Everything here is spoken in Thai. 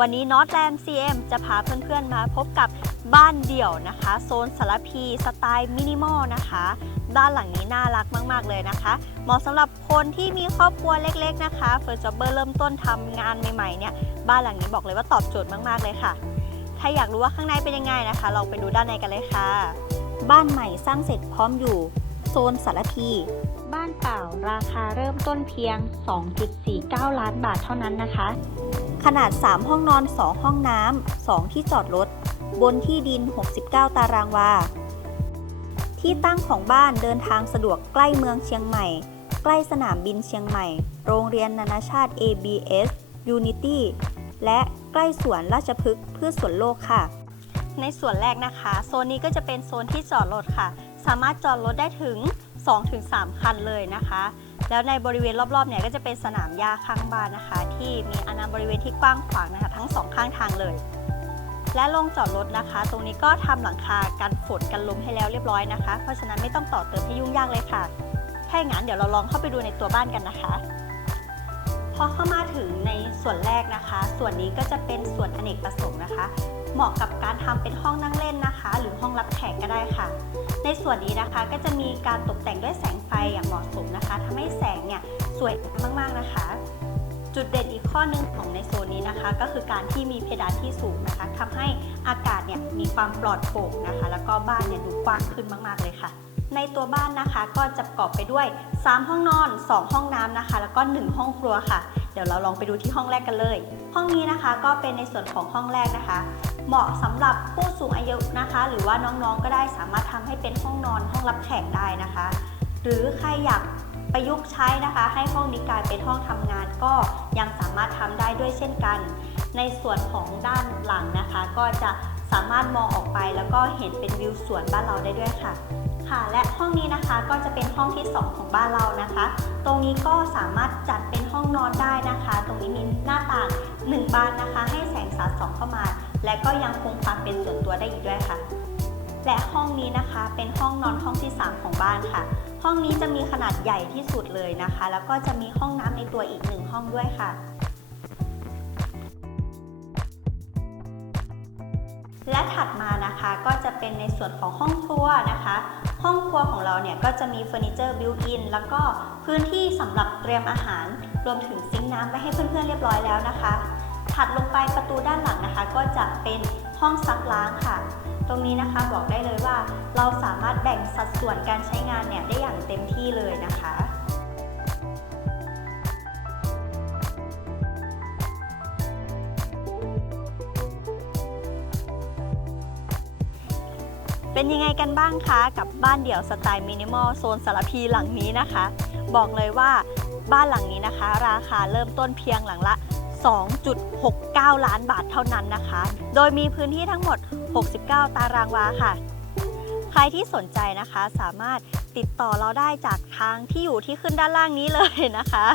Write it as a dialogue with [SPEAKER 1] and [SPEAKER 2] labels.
[SPEAKER 1] วันนี้ Northland CM จะพาเพื่อนๆมาพบกับบ้านเดี่ยวนะคะ โซนสารพีสไตล์มินิมอลนะคะ บ้านหลังนี้น่ารักมาก ๆ เลยนะคะ เหมาะสำหรับคนที่มีครอบครัวเล็ก ๆ นะคะเฟิร์สจ็อบเบอร์เริ่มต้นทำงานใหม่ ๆ เนี่ย บ้านหลังนี้บอกเลยว่าตอบโจทย์มาก ๆ เลยค่ะ ถ้าอยากรู้ว่าข้างในเป็นยังไงนะคะ เราไปดูด้านในกันเลยค่ะ บ้านใหม่สร้างเสร็จพร้อมอยู่ โซนสารพี บ้านเปล่าราคาเริ่มต้นเพียง 2.49 ล้านบาทเท่านั้นนะคะ ขนาด 3 ห้องนอน 2 ห้องน้ำ 2 ที่จอดรถ บนที่ดิน 69 ตารางวา ที่ตั้งของบ้านเดินทางสะดวกใกล้เมืองเชียงใหม่ ใกล้สนามบินเชียงใหม่ โรงเรียนนานาชาติ ABS Unity และใกล้สวนราชพฤกษ์พืชสวนโลกค่ะ ในส่วนแรกนะคะ โซนนี้ก็จะเป็นโซนที่จอดรถค่ะ สามารถจอดรถได้ถึง 2-3 คันเลยนะคะ แล้วในบริเวณรอบๆเนี่ยก็จะเป็นสนามหญ้าข้างบ้านนะคะ ที่มีอาณาบริเวณที่กว้างขวางนะคะ ทั้งสองข้างทางเลย และลงจอดรถนะคะ ตรงนี้ก็ทำหลังคากันฝนกันลมให้แล้วเรียบร้อยนะคะ เพราะฉะนั้นไม่ต้องต่อเติมให้ยุ่งยากเลยค่ะถ้าอย่างนั้นเดี๋ยวเราลองเข้าไปดูในตัวบ้านกันนะคะ พอเข้ามาถึงในส่วนแรกนะคะ ส่วนนี้ก็จะเป็นส่วนอเนกประสงค์นะคะ เหมาะกับการทำเป็นห้องนั่งเล่นนะคะ หรือห้องรับแขกก็ได้ค่ะ ในส่วนนี้นะคะก็จะมีการตกแต่งด้วยแสงไฟอย่างเหมาะสมนะคะทำให้แสงเนี่ยสวยมากๆนะคะ จุดเด่นอีกข้อหนึงของในโซนนี้นะคะ ก็คือการที่มีเพดานที่สูงนะคะทำให้อากาศเนี่ยมีความปลอดโปร่งนะคะ แล้วก็บ้านเนี่ยดูกว้างขึ้นมาก ๆเลยค่ะ ในตัวบ้านนะคะก็จะประกอบไปด้วย 3 ห้องนอน 2 ห้องน้ำนะคะ แล้วก็ 1 ห้องครัวค่ะ เดี๋ยวเราลองไปดูที่ห้องแรกกันเลย ห้องนี้นะคะก็เป็นในส่วนของห้องแรกนะคะ เหมาะสำหรับผู้สูงอายุนะคะ หรือว่าน้องๆก็ได้สามารถทำให้เป็นห้องนอนห้องรับแขกได้นะคะ หรือใครอยากประยุกต์ใช้นะคะ ให้ห้องนี้กลายเป็นห้องทำงานก็ยังสามารถทำได้ด้วยเช่นกัน ในส่วนของด้านหลังนะคะ ก็จะ สามารถมองออกไปแล้วก็เห็นเป็นวิวสวนบ้านเราได้ด้วยค่ะ ค่ะ และห้องนี้นะคะก็จะเป็นห้องที่ 2 ของบ้านเรานะคะ ตรงนี้ก็สามารถจัดเป็นห้องนอนได้นะคะ ตรงนี้มีหน้าต่าง 1 บานนะคะ ให้แสงสาดส่องเข้ามา และก็ยังคงความเป็นส่วนตัวได้อีกด้วยค่ะ และห้องนี้นะคะเป็นห้องนอนห้องที่ 3 ของบ้านค่ะ ห้องนี้จะมีขนาดใหญ่ที่สุดเลยนะคะ แล้วก็จะมีห้องน้ำในตัวอีกหนึ่งห้องด้วยค่ะ และถัดมานะคะก็จะเป็นในส่วนของห้องครัวนะคะ ห้องครัวของเราเนี่ยก็จะมีเฟอร์นิเจอร์บิวอินแล้วก็พื้นที่สำหรับเตรียมอาหาร รวมถึงซิงค์น้ำไว้ให้เพื่อนๆเรียบร้อยแล้วนะคะ ถัดลงไปประตูด้านหลังนะคะ ก็จะเป็นห้องซักล้างค่ะ ตรงนี้นะคะบอกได้เลยว่า เราสามารถแบ่งสัดส่วนการใช้งานเนี่ยได้อย่างเต็มที่เลยนะคะ เป็นยังไงกันบ้างคะกับบ้านเดี่ยวสไตล์มินิมอลโซนสารพีหลังนี้นะคะ บอกเลยว่าบ้านหลังนี้นะคะ ราคาเริ่มต้นเพียงหลังละ 2.69 ล้านบาทเท่านั้นนะคะ โดยมีพื้นที่ทั้งหมด 69 ตารางวาค่ะ ใครที่สนใจนะคะสามารถติดต่อเราได้จากทางที่อยู่ที่ขึ้นด้านล่างนี้เลยนะคะ